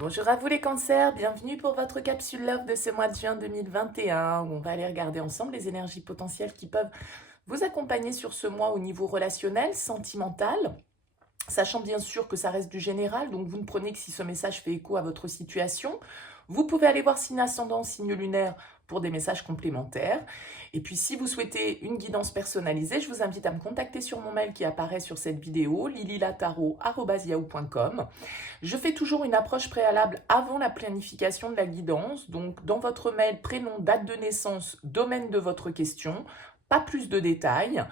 Bonjour à vous les cancers, bienvenue pour votre capsule Love de ce mois de juin 2021 où on va aller regarder ensemble les énergies potentielles qui peuvent vous accompagner sur ce mois au niveau relationnel, sentimental, sachant bien sûr que ça reste du général, donc vous ne prenez que si ce message fait écho à votre situation. Vous pouvez aller voir signe ascendant, signe lunaire pour des messages complémentaires. Et puis si vous souhaitez une guidance personnalisée, je vous invite à me contacter sur mon mail qui apparaît sur cette vidéo, lililataro@yahoo.com. Je fais toujours une approche préalable avant la planification de la guidance. Donc dans votre mail, prénom, date de naissance, domaine de votre question, pas plus de détails.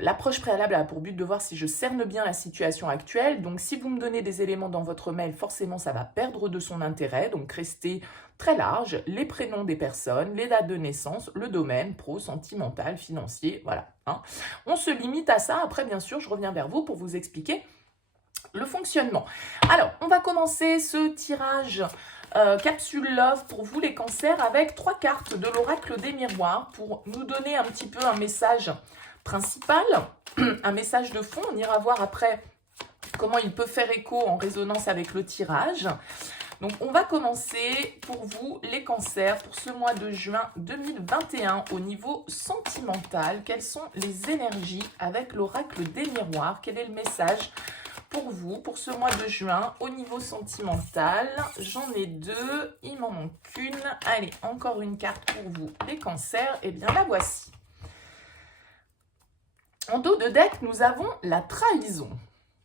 L'approche préalable a pour but de voir si je cerne bien la situation actuelle. Donc si vous me donnez des éléments dans votre mail, forcément ça va perdre de son intérêt. Donc restez très large, les prénoms des personnes, les dates de naissance, le domaine, pro, sentimental, financier, voilà. On se limite à ça. Après, bien sûr, je reviens vers vous pour vous expliquer le fonctionnement. Alors, on va commencer ce tirage capsule Love pour vous les cancers avec 3 cartes de l'oracle des miroirs pour nous donner un petit peu un message principal, un message de fond. On ira voir après comment il peut faire écho en résonance avec le tirage. Donc, on va commencer pour vous les cancers pour ce mois de juin 2021 au niveau sentimental. Quelles sont les énergies avec l'oracle des miroirs? Quel est le message pour vous, pour ce mois de juin, au niveau sentimental? J'en ai 2, il m'en manque une. Allez, encore une carte pour vous, les cancers. Et bien, la voici. En dos de deck, nous avons la trahison.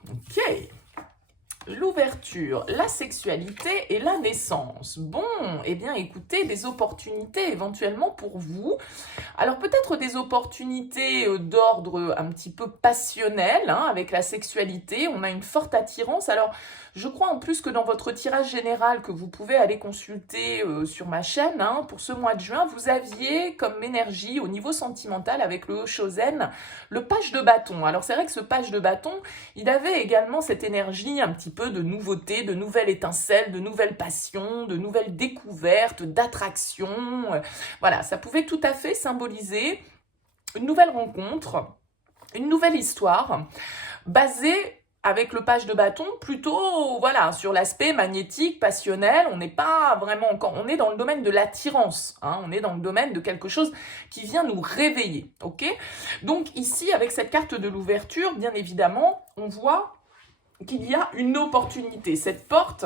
Ok. L'ouverture, la sexualité et la naissance. Bon, eh bien, écoutez, des opportunités éventuellement pour vous. Alors, peut-être des opportunités d'ordre un petit peu passionnel, avec la sexualité. On a une forte attirance. Alors, je crois en plus que dans votre tirage général que vous pouvez aller consulter sur ma chaîne, pour ce mois de juin, vous aviez comme énergie au niveau sentimental avec le Shosen, le page de bâton. Alors, c'est vrai que ce page de bâton, il avait également cette énergie un petit peu de nouveauté, de nouvelles étincelles, de nouvelles passions, de nouvelles découvertes, d'attractions. Voilà, ça pouvait tout à fait symboliser une nouvelle rencontre, une nouvelle histoire, basée avec le page de bâton plutôt voilà sur l'aspect magnétique, passionnel. On n'est pas vraiment encore, on est dans le domaine de l'attirance, on est dans le domaine de quelque chose qui vient nous réveiller, ok? Donc ici, avec cette carte de l'ouverture, bien évidemment, on voit qu'il y a une opportunité. Cette porte,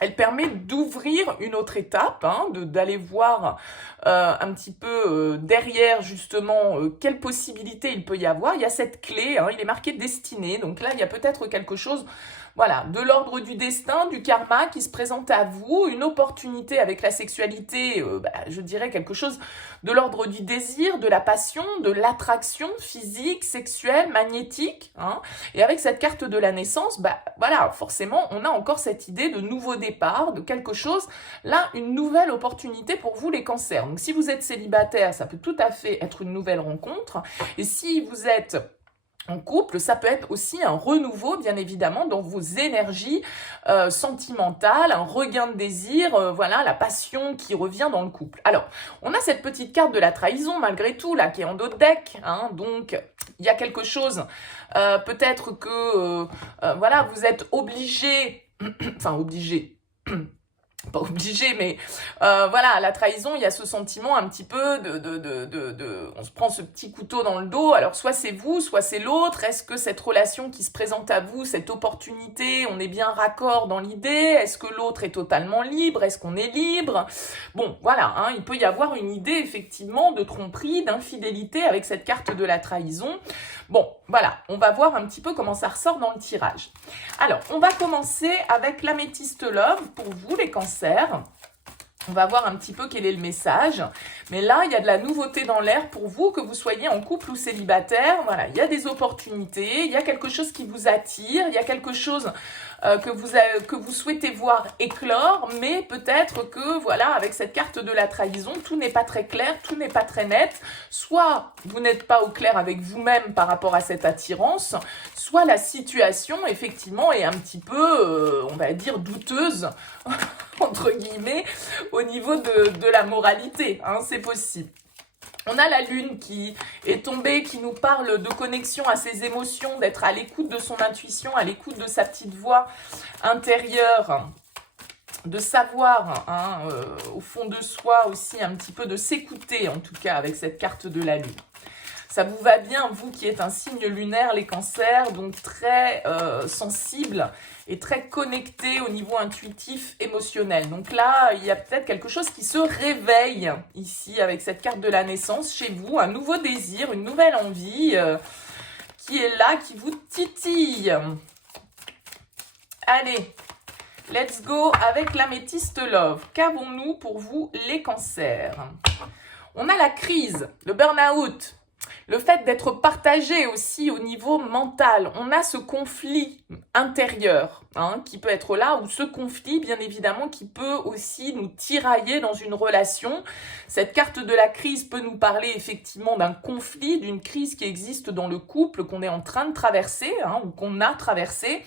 elle permet d'ouvrir une autre étape, d'aller voir un petit peu derrière justement quelles possibilités il peut y avoir. Il y a cette clé, il est marqué destinée. Donc là, il y a peut-être quelque chose, voilà, de l'ordre du destin, du karma qui se présente à vous. Une opportunité avec la sexualité, je dirais quelque chose de l'ordre du désir, de la passion, de l'attraction physique, sexuelle, magnétique. Et avec cette carte de la naissance, voilà, forcément, on a encore cette idée de nouveau départ, de quelque chose. Là, une nouvelle opportunité pour vous les cancers. Donc si vous êtes célibataire, ça peut tout à fait être une nouvelle rencontre. Et si vous êtes en couple, ça peut être aussi un renouveau, bien évidemment, dans vos énergies sentimentales, un regain de désir, voilà, la passion qui revient dans le couple. Alors, on a cette petite carte de la trahison, malgré tout, là, qui est en dos de deck, donc il y a quelque chose, peut-être que, voilà, vous êtes obligé, enfin, obligé, pas obligé, mais voilà, la trahison, il y a ce sentiment un petit peu on se prend ce petit couteau dans le dos. Alors soit c'est vous, soit c'est l'autre. Est-ce que cette relation qui se présente à vous, cette opportunité, on est bien raccord dans l'idée? Est-ce que l'autre est totalement libre? Est-ce qu'on est libre? Bon, voilà, il peut y avoir une idée effectivement de tromperie, d'infidélité avec cette carte de la trahison. Bon, voilà, on va voir un petit peu comment ça ressort dans le tirage. Alors, on va commencer avec l'améthyste Love pour vous les cancers. On va voir un petit peu quel est le message. Mais là, il y a de la nouveauté dans l'air pour vous, que vous soyez en couple ou célibataire. Voilà, il y a des opportunités, il y a quelque chose qui vous attire, il y a quelque chose que vous souhaitez voir éclore, mais peut-être que, voilà, avec cette carte de la trahison, tout n'est pas très clair, tout n'est pas très net. Soit vous n'êtes pas au clair avec vous-même par rapport à cette attirance, soit la situation, effectivement, est un petit peu, on va dire, douteuse, entre guillemets, au niveau de la moralité, c'est possible. On a la lune qui est tombée, qui nous parle de connexion à ses émotions, d'être à l'écoute de son intuition, à l'écoute de sa petite voix intérieure. de savoir, hein, au fond de soi aussi, un petit peu de s'écouter, en tout cas, avec cette carte de la Lune. Ça vous va bien, vous qui êtes un signe lunaire, les cancers, donc très sensible et très connecté au niveau intuitif, émotionnel. Donc là, il y a peut-être quelque chose qui se réveille ici avec cette carte de la naissance chez vous, un nouveau désir, une nouvelle envie qui est là, qui vous titille. Allez, let's go avec l'améthyste love. Qu'avons-nous pour vous, les cancers? On a la crise, le burn-out. Le fait d'être partagé aussi au niveau mental, on a ce conflit intérieur qui peut être là, ou ce conflit bien évidemment qui peut aussi nous tirailler dans une relation. Cette carte de la crise peut nous parler effectivement d'un conflit, d'une crise qui existe dans le couple, qu'on est en train de traverser ou qu'on a traversé.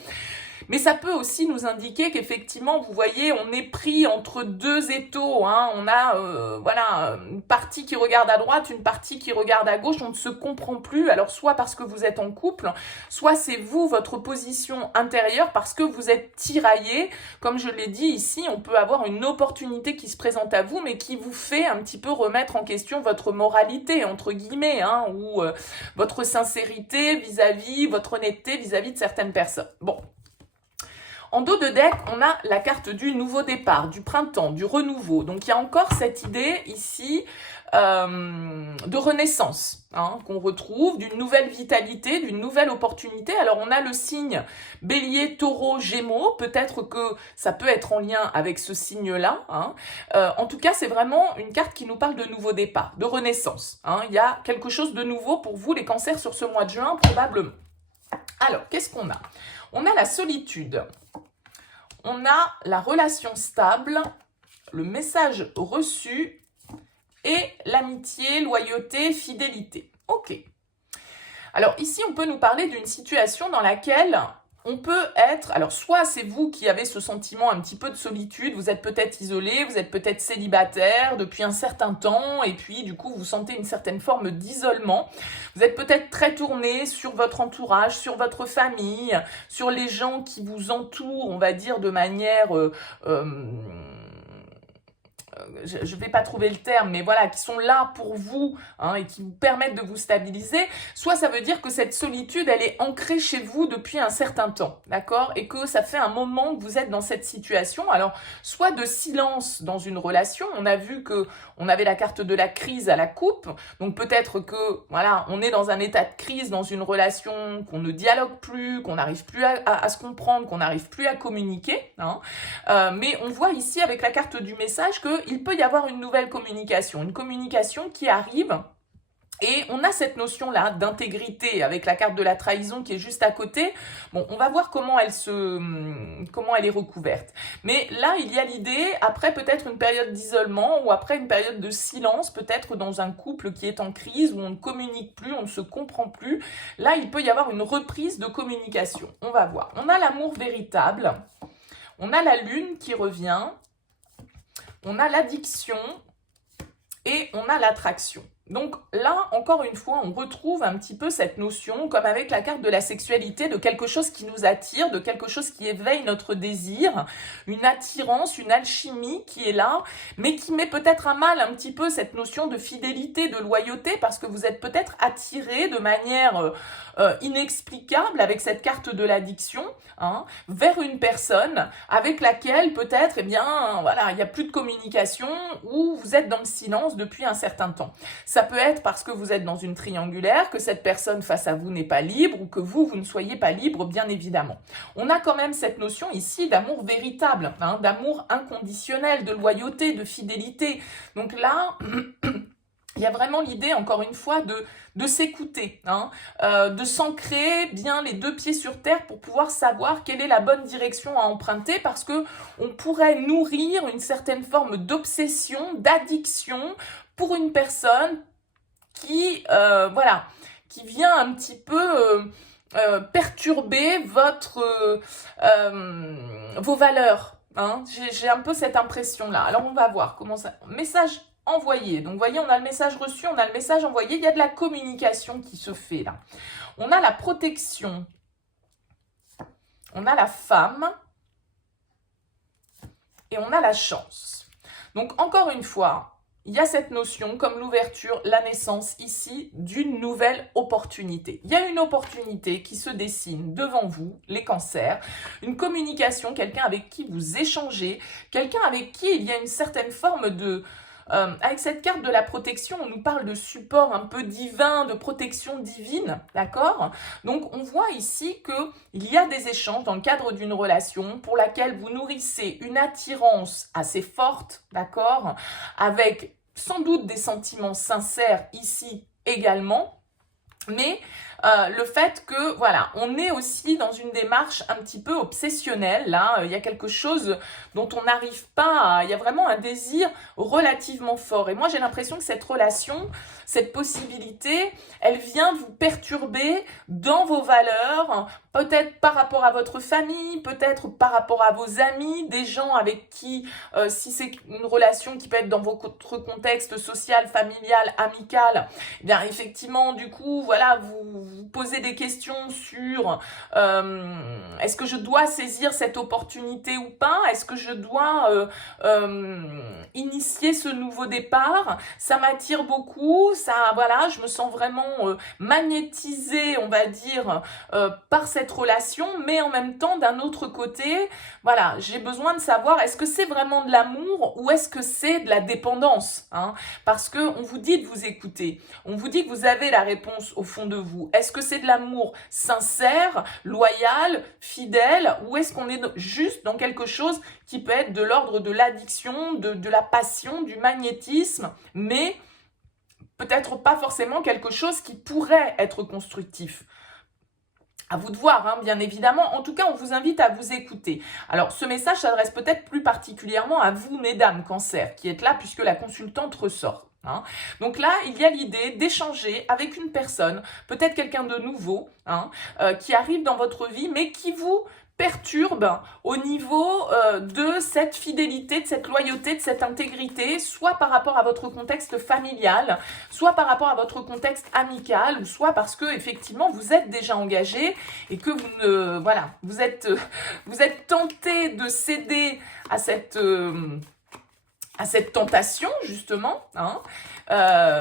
Mais ça peut aussi nous indiquer qu'effectivement, vous voyez, on est pris entre deux étaux. On a voilà, une partie qui regarde à droite, une partie qui regarde à gauche. On ne se comprend plus. Alors, soit parce que vous êtes en couple, soit c'est vous, votre position intérieure, parce que vous êtes tiraillé. Comme je l'ai dit ici, on peut avoir une opportunité qui se présente à vous, mais qui vous fait un petit peu remettre en question votre moralité, entre guillemets, ou votre sincérité vis-à-vis, votre honnêteté vis-à-vis de certaines personnes. Bon. En dos de deck, on a la carte du nouveau départ, du printemps, du renouveau. Donc, il y a encore cette idée ici de renaissance qu'on retrouve, d'une nouvelle vitalité, d'une nouvelle opportunité. Alors, on a le signe bélier, taureau, gémeaux. Peut-être que ça peut être en lien avec ce signe-là. En tout cas, c'est vraiment une carte qui nous parle de nouveau départ, de renaissance. Il y a quelque chose de nouveau pour vous, les cancers, sur ce mois de juin, probablement. Alors, qu'est-ce qu'on a? On a la solitude. On a la relation stable, le message reçu et l'amitié, loyauté, fidélité. Ok. Alors ici, on peut nous parler d'une situation dans laquelle on peut être, alors soit c'est vous qui avez ce sentiment un petit peu de solitude, vous êtes peut-être isolé, vous êtes peut-être célibataire depuis un certain temps et puis du coup vous sentez une certaine forme d'isolement. Vous êtes peut-être très tourné sur votre entourage, sur votre famille, sur les gens qui vous entourent, on va dire de manière... je ne vais pas trouver le terme, mais voilà, qui sont là pour vous et qui vous permettent de vous stabiliser, soit ça veut dire que cette solitude, elle est ancrée chez vous depuis un certain temps, d'accord? Et que ça fait un moment que vous êtes dans cette situation, alors soit de silence dans une relation, on a vu que on avait la carte de la crise à la coupe, donc peut-être que, voilà, on est dans un état de crise dans une relation, qu'on ne dialogue plus, qu'on n'arrive plus à se comprendre, qu'on n'arrive plus à communiquer, mais on voit ici avec la carte du message qu'il peut y avoir une nouvelle communication, une communication qui arrive. Et on a cette notion-là d'intégrité avec la carte de la trahison qui est juste à côté. Bon, on va voir comment elle est recouverte. Mais là, il y a l'idée, après peut-être une période d'isolement ou après une période de silence, peut-être dans un couple qui est en crise, où on ne communique plus, on ne se comprend plus. Là, il peut y avoir une reprise de communication. On va voir. On a l'amour véritable. On a la lune qui revient. On a l'addiction et on a l'attraction. Donc là, encore une fois, on retrouve un petit peu cette notion, comme avec la carte de la sexualité, de quelque chose qui nous attire, de quelque chose qui éveille notre désir, une attirance, une alchimie qui est là, mais qui met peut-être à mal un petit peu cette notion de fidélité, de loyauté, parce que vous êtes peut-être attiré de manière inexplicable avec cette carte de l'addiction vers une personne avec laquelle peut-être, voilà, il n'y a plus de communication ou vous êtes dans le silence depuis un certain temps. Ça peut être parce que vous êtes dans une triangulaire, que cette personne face à vous n'est pas libre ou que vous ne soyez pas libre, bien évidemment. On a quand même cette notion ici d'amour véritable, d'amour inconditionnel, de loyauté, de fidélité. Donc là... il y a vraiment l'idée, encore une fois, de s'écouter, de s'ancrer bien les deux pieds sur terre pour pouvoir savoir quelle est la bonne direction à emprunter, parce que on pourrait nourrir une certaine forme d'obsession, d'addiction pour une personne qui, qui vient un petit peu perturber vos valeurs. J'ai un peu cette impression-là. Alors, on va voir comment ça... Message envoyé. Donc, vous voyez, on a le message reçu, on a le message envoyé. Il y a de la communication qui se fait là. On a la protection. On a la femme. et on a la chance. Donc encore une fois, il y a cette notion comme l'ouverture, la naissance ici d'une nouvelle opportunité. Il y a une opportunité qui se dessine devant vous, les cancers, une communication, quelqu'un avec qui vous échangez, quelqu'un avec qui il y a une certaine forme de... avec cette carte de la protection, on nous parle de support un peu divin, de protection divine, d'accord? Donc on voit ici qu'il y a des échanges dans le cadre d'une relation pour laquelle vous nourrissez une attirance assez forte, d'accord? Avec sans doute des sentiments sincères ici également, mais le fait que, voilà, on est aussi dans une démarche un petit peu obsessionnelle, là, il y a quelque chose dont on n'arrive pas à... Il y a vraiment un désir relativement fort. Et moi, j'ai l'impression que cette relation, cette possibilité, elle vient vous perturber dans vos valeurs, peut-être par rapport à votre famille, peut-être par rapport à vos amis, des gens avec qui, si c'est une relation qui peut être dans votre contexte social, familial, amical, eh bien effectivement, du coup, voilà, vous posez des questions sur est-ce que je dois saisir cette opportunité ou pas? Est-ce que je dois initier ce nouveau départ? Ça m'attire beaucoup, ça, voilà, je me sens vraiment magnétisée, on va dire, par cette relation, mais en même temps, d'un autre côté, voilà, j'ai besoin de savoir est-ce que c'est vraiment de l'amour ou est-ce que c'est de la dépendance, hein? Parce que on vous dit de vous écouter, on vous dit que vous avez la réponse au fond de vous. Est-ce que c'est de l'amour sincère, loyal, fidèle, ou est-ce qu'on est juste dans quelque chose qui peut être de l'ordre de l'addiction, de la passion, du magnétisme, mais peut-être pas forcément quelque chose qui pourrait être constructif? À vous de voir, hein, bien évidemment. En tout cas, on vous invite à vous écouter. Alors, ce message s'adresse peut-être plus particulièrement à vous, mesdames Cancer, qui êtes là puisque la consultante ressort. Hein. Donc là, il y a l'idée d'échanger avec une personne, peut-être quelqu'un de nouveau, hein, qui arrive dans votre vie, mais qui vous perturbe au niveau de cette fidélité, de cette loyauté, de cette intégrité, soit par rapport à votre contexte familial, soit par rapport à votre contexte amical, ou soit parce que effectivement vous êtes déjà engagé et que vous ne, voilà, vous êtes tenté de céder à cette tentation, justement, hein.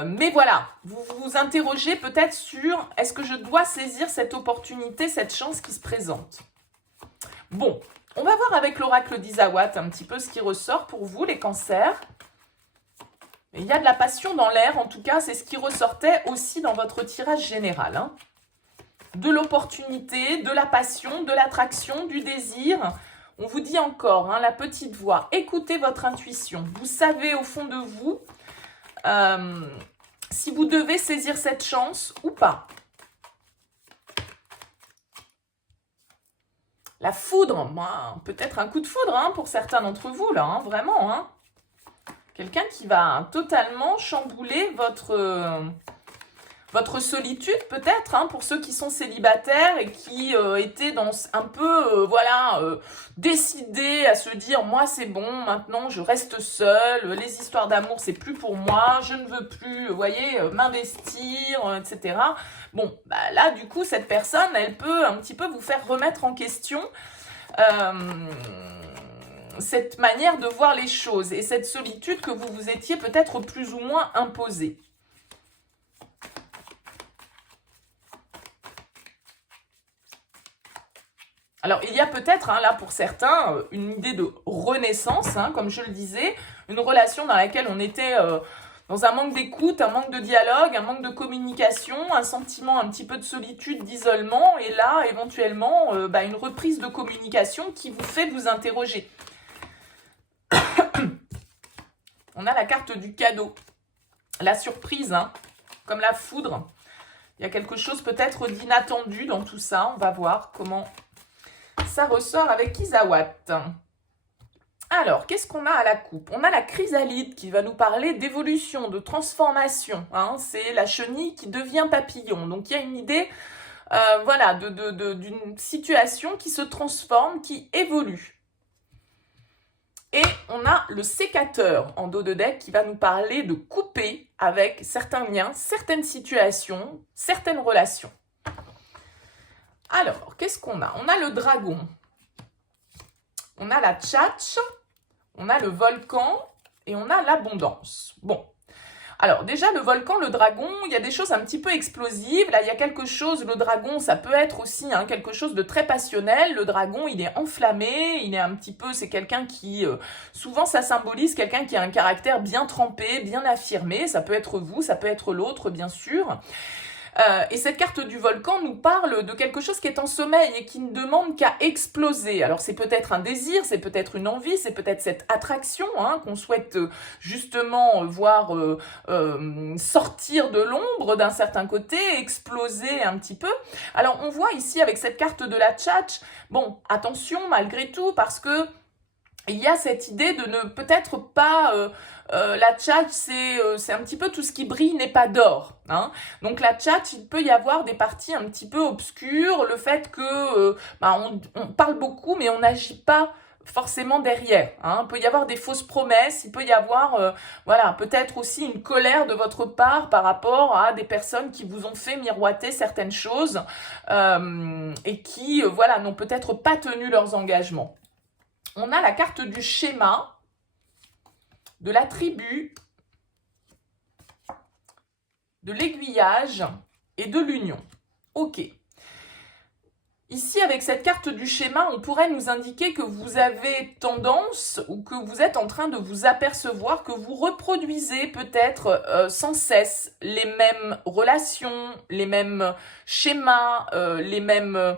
Mais voilà, vous vous interrogez peut-être sur est-ce que je dois saisir cette opportunité, cette chance qui se présente. Bon, on va voir avec l'oracle d'Isawat un petit peu ce qui ressort pour vous, les cancers. Il y a de la passion dans l'air, en tout cas, c'est ce qui ressortait aussi dans votre tirage général, hein. De l'opportunité, de la passion, de l'attraction, du désir. On vous dit encore, hein, la petite voix, écoutez votre intuition. Vous savez au fond de vous si vous devez saisir cette chance ou pas. La foudre, moi, peut-être un coup de foudre, hein, pour certains d'entre vous, là, hein, vraiment. Hein. Quelqu'un qui va totalement chambouler votre solitude, peut-être, hein, pour ceux qui sont célibataires et qui étaient dans un peu, décidés à se dire, moi c'est bon, maintenant je reste seule, les histoires d'amour c'est plus pour moi, je ne veux plus, vous voyez, m'investir, etc. Bon, bah là, du coup, cette personne, elle peut un petit peu vous faire remettre en question cette manière de voir les choses et cette solitude que vous vous étiez peut-être plus ou moins imposée. Alors, il y a peut-être, hein, là, pour certains, une idée de renaissance, hein, comme je le disais, une relation dans laquelle on était dans un manque d'écoute, un manque de dialogue, un manque de communication, un sentiment un petit peu de solitude, d'isolement, et là, éventuellement, une reprise de communication qui vous fait vous interroger. On a la carte du cadeau, la surprise, hein, comme la foudre. Il y a quelque chose peut-être d'inattendu dans tout ça, on va voir comment ça ressort avec Isawat. Alors, qu'est-ce qu'on a à la coupe? On a la chrysalide qui va nous parler d'évolution, de transformation. Hein. C'est la chenille qui devient papillon. Donc, il y a une idée d'une situation qui se transforme, qui évolue. Et on a le sécateur en dos de deck qui va nous parler de couper avec certains liens, certaines situations, certaines relations. Alors, qu'est-ce qu'on a? On a le dragon, on a la tchatch, on a le volcan et on a l'abondance. Bon. Alors déjà, le volcan, le dragon, il y a des choses un petit peu explosives. Là, il y a quelque chose, le dragon, ça peut être aussi quelque chose de très passionnel. Le dragon, il est enflammé, il est un petit peu, c'est quelqu'un qui, souvent ça symbolise quelqu'un qui a un caractère bien trempé, bien affirmé. Ça peut être vous, ça peut être l'autre, bien sûr. Et cette carte du volcan nous parle de quelque chose qui est en sommeil et qui ne demande qu'à exploser. Alors c'est peut-être un désir, c'est peut-être une envie, c'est peut-être cette attraction qu'on souhaite justement voir sortir de l'ombre d'un certain côté, exploser un petit peu. Alors on voit ici avec cette carte de la tchatch, bon, attention malgré tout parce que il y a cette idée de ne peut-être pas... la tchatch, c'est un petit peu tout ce qui brille n'est pas d'or. Donc la tchatch, il peut y avoir des parties un petit peu obscures, le fait que on parle beaucoup mais on n'agit pas forcément derrière. Il peut y avoir des fausses promesses, il peut y avoir voilà, peut-être aussi une colère de votre part par rapport à des personnes qui vous ont fait miroiter certaines choses et qui voilà, n'ont peut-être pas tenu leurs engagements. On a la carte du schéma, de la tribu, de l'aiguillage et de l'union. Ok. Ici, avec cette carte du schéma, on pourrait nous indiquer que vous avez tendance ou que vous êtes en train de vous apercevoir que vous reproduisez peut-être sans cesse les mêmes relations, les mêmes schémas, les mêmes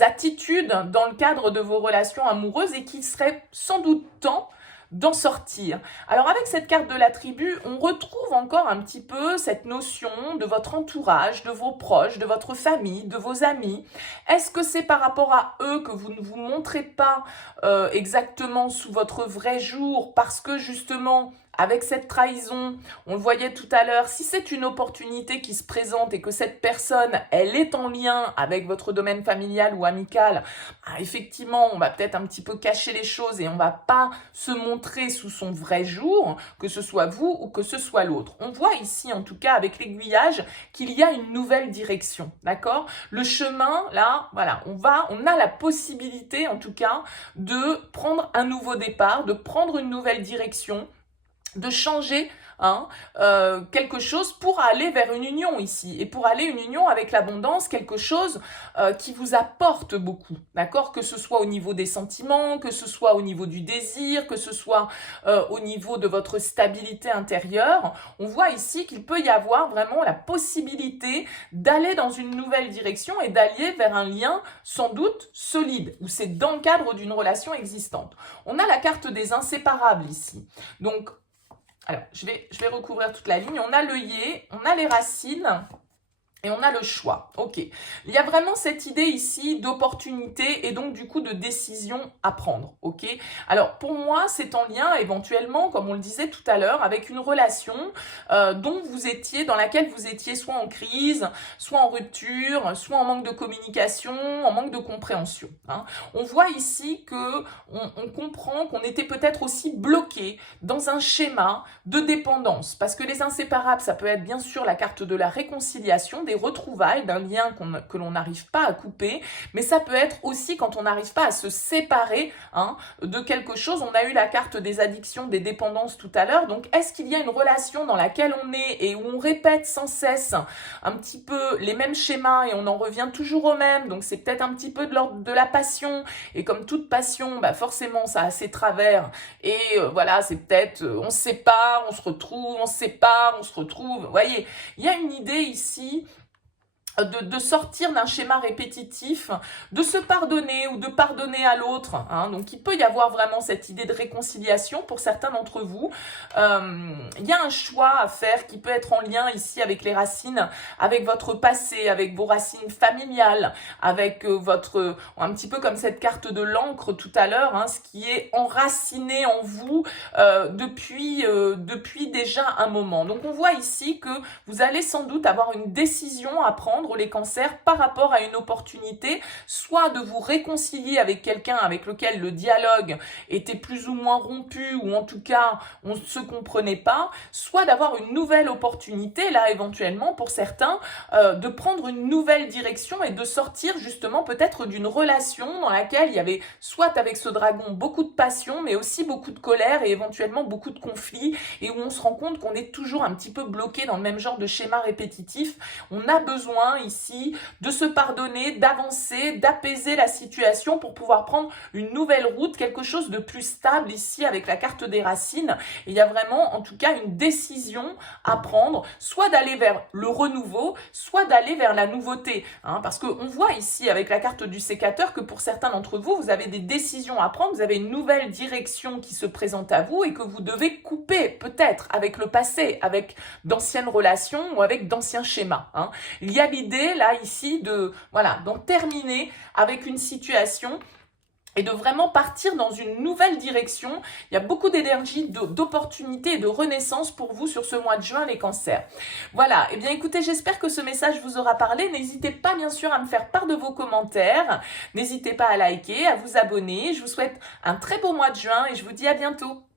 attitudes dans le cadre de vos relations amoureuses et qu'il serait sans doute temps d'en sortir. Alors avec cette carte de la tribu, on retrouve encore un petit peu cette notion de votre entourage, de vos proches, de votre famille, de vos amis. Est-ce que c'est par rapport à eux que vous ne vous montrez pas exactement sous votre vrai jour parce que justement avec cette trahison, on le voyait tout à l'heure, si c'est une opportunité qui se présente et que cette personne, elle est en lien avec votre domaine familial ou amical, effectivement, on va peut-être un petit peu cacher les choses et on va pas se montrer sous son vrai jour, que ce soit vous ou que ce soit l'autre. On voit ici, en tout cas, avec l'aiguillage, qu'il y a une nouvelle direction, d'accord? Le chemin, là, voilà, on a la possibilité, en tout cas, de prendre un nouveau départ, de prendre une nouvelle direction, de changer quelque chose pour aller vers une union ici. Et pour aller une union avec l'abondance, quelque chose qui vous apporte beaucoup, d'accord? Que ce soit au niveau des sentiments, que ce soit au niveau du désir, que ce soit au niveau de votre stabilité intérieure. On voit ici qu'il peut y avoir vraiment la possibilité d'aller dans une nouvelle direction et d'aller vers un lien sans doute solide, où c'est dans le cadre d'une relation existante. On a la carte des inséparables ici. Donc, alors, je vais recouvrir toute la ligne. On a l'œillet, on a les racines et on a le choix. Ok. Il y a vraiment cette idée ici d'opportunité et donc du coup de décision à prendre. Ok. Alors pour moi, c'est en lien éventuellement, comme on le disait tout à l'heure, avec une relation dans laquelle vous étiez soit en crise, soit en rupture, soit en manque de communication, en manque de compréhension. On voit ici que on comprend qu'on était peut-être aussi bloqué dans un schéma de dépendance. Parce que les inséparables, ça peut être bien sûr la carte de la réconciliation, des retrouvailles, d'un lien que l'on n'arrive pas à couper, mais ça peut être aussi quand on n'arrive pas à se séparer de quelque chose. On a eu la carte des addictions, des dépendances tout à l'heure, donc est-ce qu'il y a une relation dans laquelle on est et où on répète sans cesse un petit peu les mêmes schémas et on en revient toujours au même, donc c'est peut-être un petit peu de l'ordre de la passion, et comme toute passion, forcément ça a ses travers, et voilà, c'est peut-être on se sépare, on se retrouve, on se sépare, on se retrouve, vous voyez, il y a une idée ici de sortir d'un schéma répétitif, de se pardonner ou de pardonner à l'autre. Donc, il peut y avoir vraiment cette idée de réconciliation pour certains d'entre vous. Il y a un choix à faire qui peut être en lien ici avec les racines, avec votre passé, avec vos racines familiales, avec un petit peu comme cette carte de l'encre tout à l'heure, ce qui est enraciné en vous depuis déjà un moment. Donc, on voit ici que vous allez sans doute avoir une décision à prendre prendre les cancers par rapport à une opportunité, soit de vous réconcilier avec quelqu'un avec lequel le dialogue était plus ou moins rompu, ou en tout cas on ne se comprenait pas, soit d'avoir une nouvelle opportunité, là éventuellement pour certains, de prendre une nouvelle direction et de sortir justement peut-être d'une relation dans laquelle il y avait soit avec ce dragon beaucoup de passion, mais aussi beaucoup de colère et éventuellement beaucoup de conflits, et où on se rend compte qu'on est toujours un petit peu bloqué dans le même genre de schéma répétitif. On a besoin ici de se pardonner, d'avancer, d'apaiser la situation pour pouvoir prendre une nouvelle route, quelque chose de plus stable ici avec la carte des racines. Et il y a vraiment en tout cas une décision à prendre, soit d'aller vers le renouveau, soit d'aller vers la nouveauté, hein, parce qu'on voit ici avec la carte du sécateur que pour certains d'entre vous, vous avez des décisions à prendre, vous avez une nouvelle direction qui se présente à vous et que vous devez couper peut-être avec le passé, avec d'anciennes relations ou avec d'anciens schémas, hein. Il y a l'idée là ici de voilà d'en terminer avec une situation et de vraiment partir dans une nouvelle direction. Il y a beaucoup d'énergie, d'opportunités et de renaissance pour vous sur ce mois de juin, les cancers. Voilà, et bien écoutez, j'espère que ce message vous aura parlé. N'hésitez pas bien sûr à me faire part de vos commentaires. N'hésitez pas à liker, à vous abonner. Je vous souhaite un très beau mois de juin et je vous dis à bientôt.